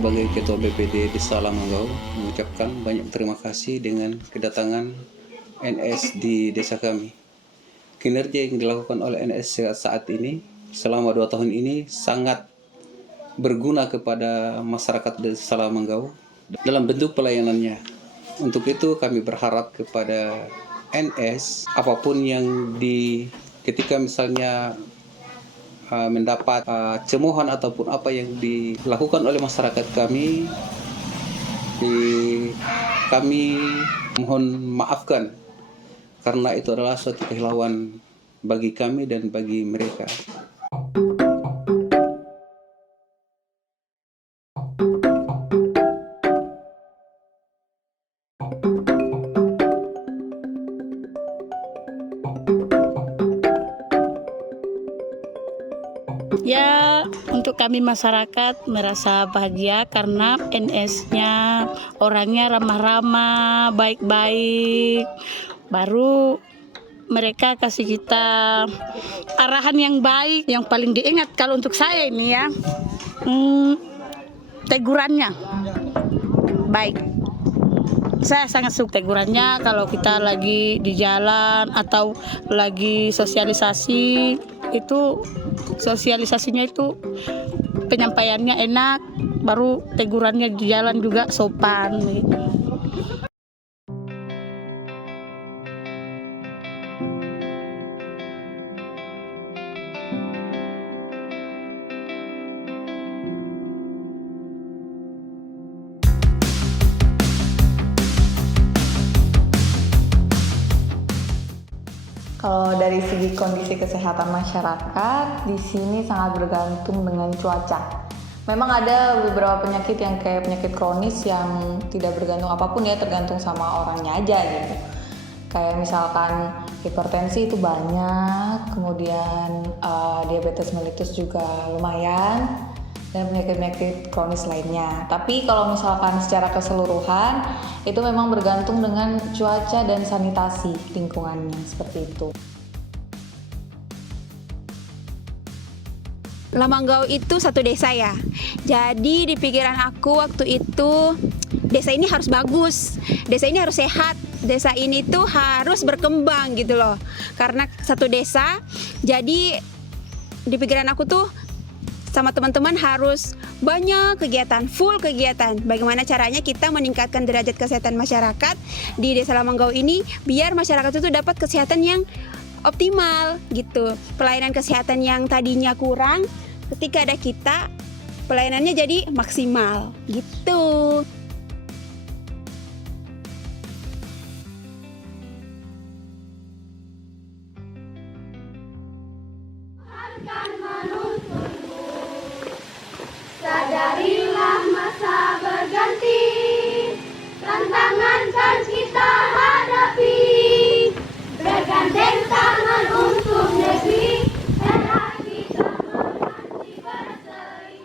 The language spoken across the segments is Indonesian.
sebagai Ketua BPD Desa Lamanggau mengucapkan banyak terima kasih dengan kedatangan NS di desa kami. Kinerja yang dilakukan oleh NS saat ini selama 2 tahun ini sangat berguna kepada masyarakat Desa Lamanggau dalam bentuk pelayanannya. Untuk itu kami berharap kepada NS apapun yang ketika misalnya mendapat cemohan ataupun apa yang dilakukan oleh masyarakat kami, kami mohon maafkan karena itu adalah suatu kehilawan bagi kami dan bagi mereka. Ya, untuk kami masyarakat merasa bahagia karena NS-nya orangnya ramah-ramah, baik-baik. Baru mereka kasih kita arahan yang baik, yang paling diingat kalau untuk saya ini ya, tegurannya baik. Saya sangat suka tegurannya kalau kita lagi di jalan atau lagi sosialisasi, itu sosialisasinya itu penyampaiannya enak, baru tegurannya di jalan juga sopan gitu. Kalau dari segi kondisi kesehatan masyarakat, di sini sangat bergantung dengan cuaca. Memang ada beberapa penyakit yang kayak penyakit kronis yang tidak bergantung apapun ya, tergantung sama orangnya aja gitu. Kayak misalkan hipertensi itu banyak, kemudian diabetes mellitus juga lumayan, dan penyakit-penyakit kronis lainnya. Tapi kalau misalkan secara keseluruhan itu memang bergantung dengan cuaca dan sanitasi lingkungannya, seperti itu. Lamanggau itu satu desa ya. Jadi di pikiran aku waktu itu desa ini harus bagus, desa ini harus sehat, desa ini tuh harus berkembang gitu loh. Karena satu desa, jadi di pikiran aku tuh sama teman-teman harus banyak kegiatan, full kegiatan. Bagaimana caranya kita meningkatkan derajat kesehatan masyarakat di Desa Lamanggau ini biar masyarakat itu dapat kesehatan yang optimal gitu. Pelayanan kesehatan yang tadinya kurang, ketika ada kita, pelayanannya jadi maksimal gitu. Sadarilah masa berganti, tantangan kan kita hadapi, bergandeng tangan untuk negeri, darah kita menanti berseri.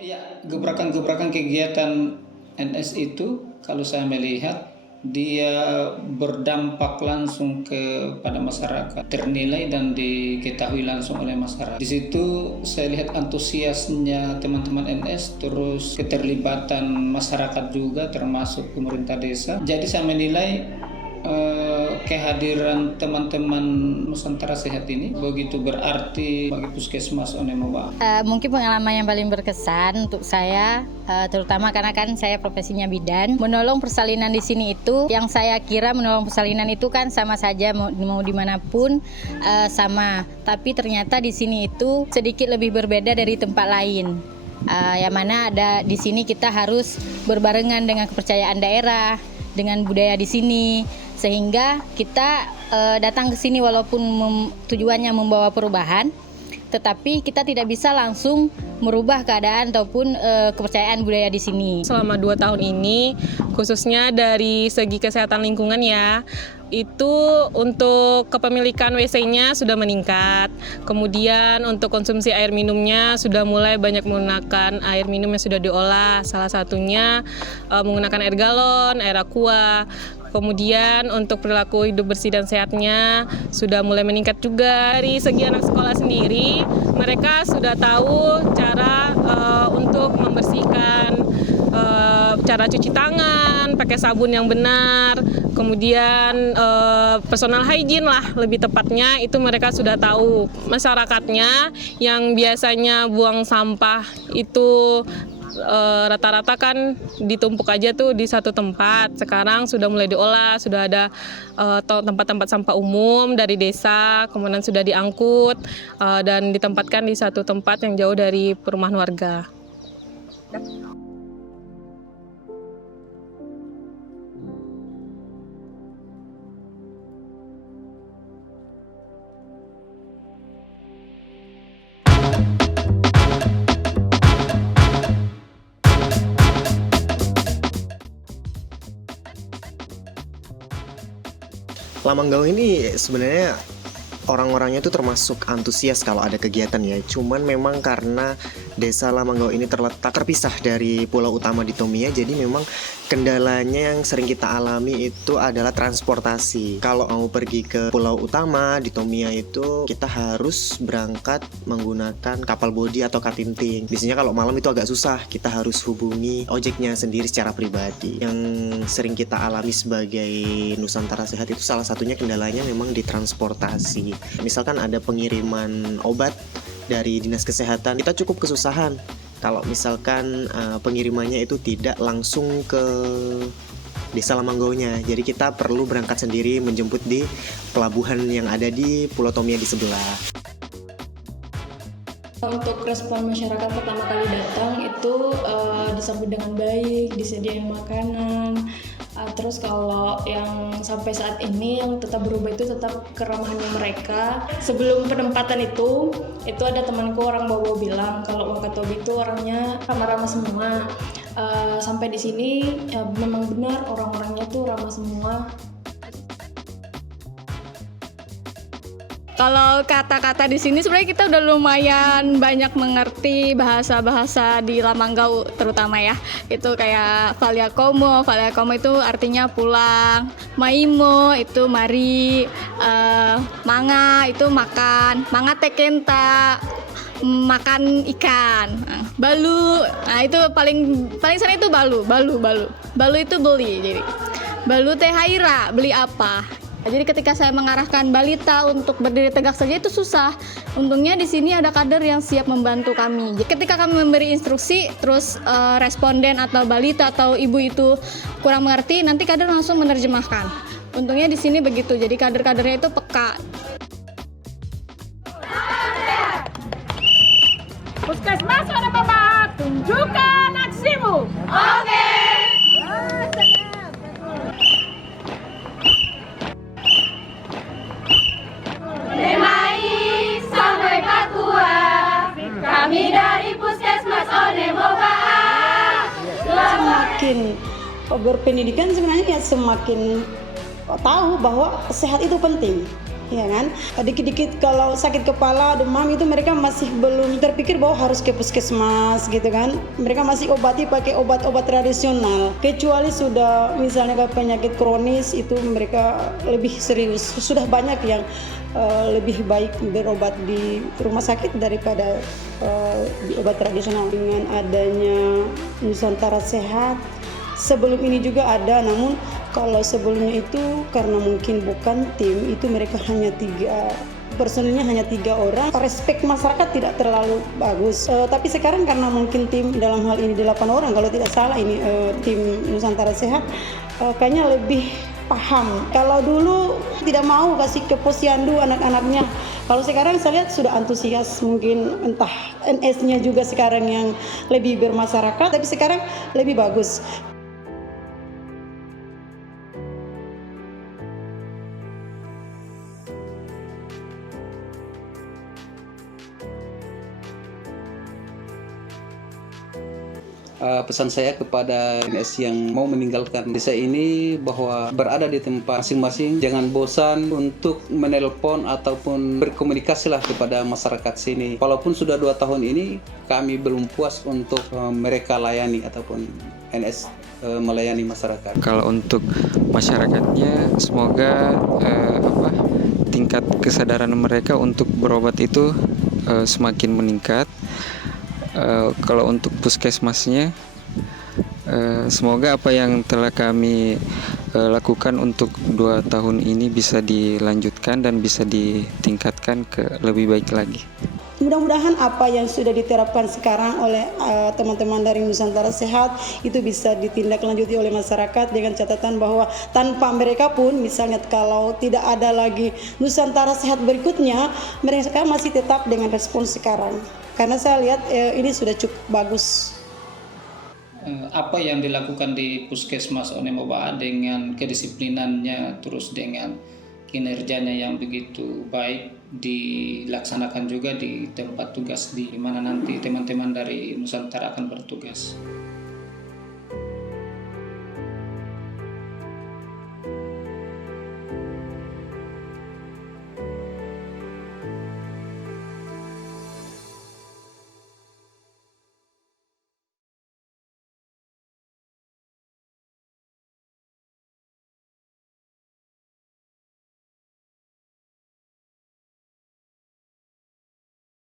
Ya, gebrakan-gebrakan kegiatan NS itu kalau saya melihat dia berdampak langsung kepada masyarakat, ternilai dan diketahui langsung oleh masyarakat. Di situ saya lihat antusiasnya teman-teman NS, terus keterlibatan masyarakat juga termasuk pemerintah desa. Jadi saya menilai kehadiran teman-teman Nusantara Sehat ini begitu berarti bagi Puskesmas Onemoba. Mungkin pengalaman yang paling berkesan untuk saya, terutama karena kan saya profesinya bidan, menolong persalinan di sini itu, yang saya kira menolong persalinan itu kan sama saja mau dimanapun sama, tapi ternyata di sini itu sedikit lebih berbeda dari tempat lain. Yang mana ada di sini kita harus berbarengan dengan kepercayaan daerah, dengan budaya di sini, sehingga kita datang ke sini walaupun tujuannya membawa perubahan, tetapi kita tidak bisa langsung merubah keadaan ataupun kepercayaan budaya di sini. Selama 2 tahun ini, khususnya dari segi kesehatan lingkungan ya, itu untuk kepemilikan WC-nya sudah meningkat. Kemudian untuk konsumsi air minumnya sudah mulai banyak menggunakan air minum yang sudah diolah. Salah satunya menggunakan air galon, air aqua. Kemudian untuk perilaku hidup bersih dan sehatnya sudah mulai meningkat juga. Dari segi anak sekolah sendiri, mereka sudah tahu cara untuk membersihkan, cara cuci tangan, pakai sabun yang benar, kemudian personal hygiene lah lebih tepatnya, itu mereka sudah tahu. Masyarakatnya yang biasanya buang sampah itu rata-rata kan ditumpuk aja tuh di satu tempat. Sekarang sudah mulai diolah, sudah ada tempat-tempat sampah umum dari desa, kemudian sudah diangkut dan ditempatkan di satu tempat yang jauh dari perumahan warga. Lamanggau ini sebenarnya orang-orangnya itu termasuk antusias kalau ada kegiatan ya. Cuman memang karena desa Lamanggau ini terpisah dari pulau utama di Tomia, jadi memang kendalanya yang sering kita alami itu adalah transportasi. Kalau mau pergi ke pulau utama di Tomia itu kita harus berangkat menggunakan kapal bodi atau katinting. Biasanya kalau malam itu agak susah, kita harus hubungi ojeknya sendiri secara pribadi. Yang sering kita alami sebagai Nusantara Sehat itu salah satunya kendalanya memang di transportasi. Misalkan ada pengiriman obat dari dinas kesehatan, kita cukup kesusahan kalau misalkan pengirimannya itu tidak langsung ke desa Lamanggaunya. Jadi kita perlu berangkat sendiri menjemput di pelabuhan yang ada di Pulau Tomia di sebelah. Untuk respon masyarakat pertama kali datang itu disambut dengan baik, disediain makanan. Terus kalau yang sampai saat ini yang tetap berubah itu tetap keramahannya mereka. Sebelum penempatan itu ada temanku orang Bobo bilang kalau Wakatobi itu orangnya ramah-ramah semua. Sampai di sini memang benar orang-orangnya tuh ramah semua. Kalau kata-kata di sini sebenarnya kita udah lumayan banyak mengerti bahasa-bahasa di Lamanggau terutama ya. Itu kayak Valiakomo itu artinya pulang, Maimo itu mari, Manga itu makan, Manga tekenta makan ikan, Balu, nah itu paling sering itu Balu itu beli, jadi Balu teh haira beli apa. Jadi ketika saya mengarahkan balita untuk berdiri tegak saja itu susah. Untungnya di sini ada kader yang siap membantu kami. Ketika kami memberi instruksi, terus responden atau balita atau ibu itu kurang mengerti, nanti kader langsung menerjemahkan. Untungnya di sini begitu. Jadi kader-kadernya itu peka. Puskesmas Waduk Babak, tunjukkan aksimu. Oke. Kami dari Puskesmas Oneboba. Semakin berpendidikan sebenarnya ya semakin tahu bahwa sehat itu penting, ya kan? Dikit-dikit kalau sakit kepala, demam itu mereka masih belum terpikir bahwa harus ke puskesmas gitu kan. Mereka masih obati pakai obat-obat tradisional. Kecuali sudah misalnya penyakit kronis itu mereka lebih serius. Sudah banyak yang lebih baik berobat di rumah sakit daripada di obat tradisional. Dengan adanya Nusantara Sehat, sebelum ini juga ada, namun kalau sebelumnya itu karena mungkin bukan tim, itu mereka hanya 3 personilnya hanya 3 orang, respek masyarakat tidak terlalu bagus. Tapi sekarang karena mungkin tim dalam hal ini 8 orang kalau tidak salah ini tim Nusantara Sehat, kayaknya lebih paham. Kalau dulu tidak mau kasih ke posyandu anak-anaknya. Kalau sekarang saya lihat sudah antusias, mungkin entah NS-nya juga sekarang yang lebih bermasyarakat, tapi sekarang lebih bagus. Pesan saya kepada NS yang mau meninggalkan desa ini bahwa berada di tempat masing-masing, jangan bosan untuk menelpon ataupun berkomunikasilah kepada masyarakat sini. Walaupun sudah 2 tahun ini kami belum puas untuk mereka layani ataupun NS melayani masyarakat. Kalau untuk masyarakatnya. Semoga tingkat kesadaran mereka untuk berobat itu semakin meningkat. Kalau untuk puskesmasnya, semoga apa yang telah kami lakukan untuk 2 tahun ini bisa dilanjutkan dan bisa ditingkatkan ke lebih baik lagi. Mudah-mudahan apa yang sudah diterapkan sekarang oleh teman-teman dari Nusantara Sehat itu bisa ditindaklanjuti oleh masyarakat dengan catatan bahwa tanpa mereka pun, misalnya kalau tidak ada lagi Nusantara Sehat berikutnya, mereka masih tetap dengan respons sekarang. Karena saya lihat ini sudah cukup bagus. Apa yang dilakukan di Puskesmas Onemoba dengan kedisiplinannya, terus dengan kinerjanya yang begitu baik, dilaksanakan juga di tempat tugas di mana nanti teman-teman dari Nusantara akan bertugas.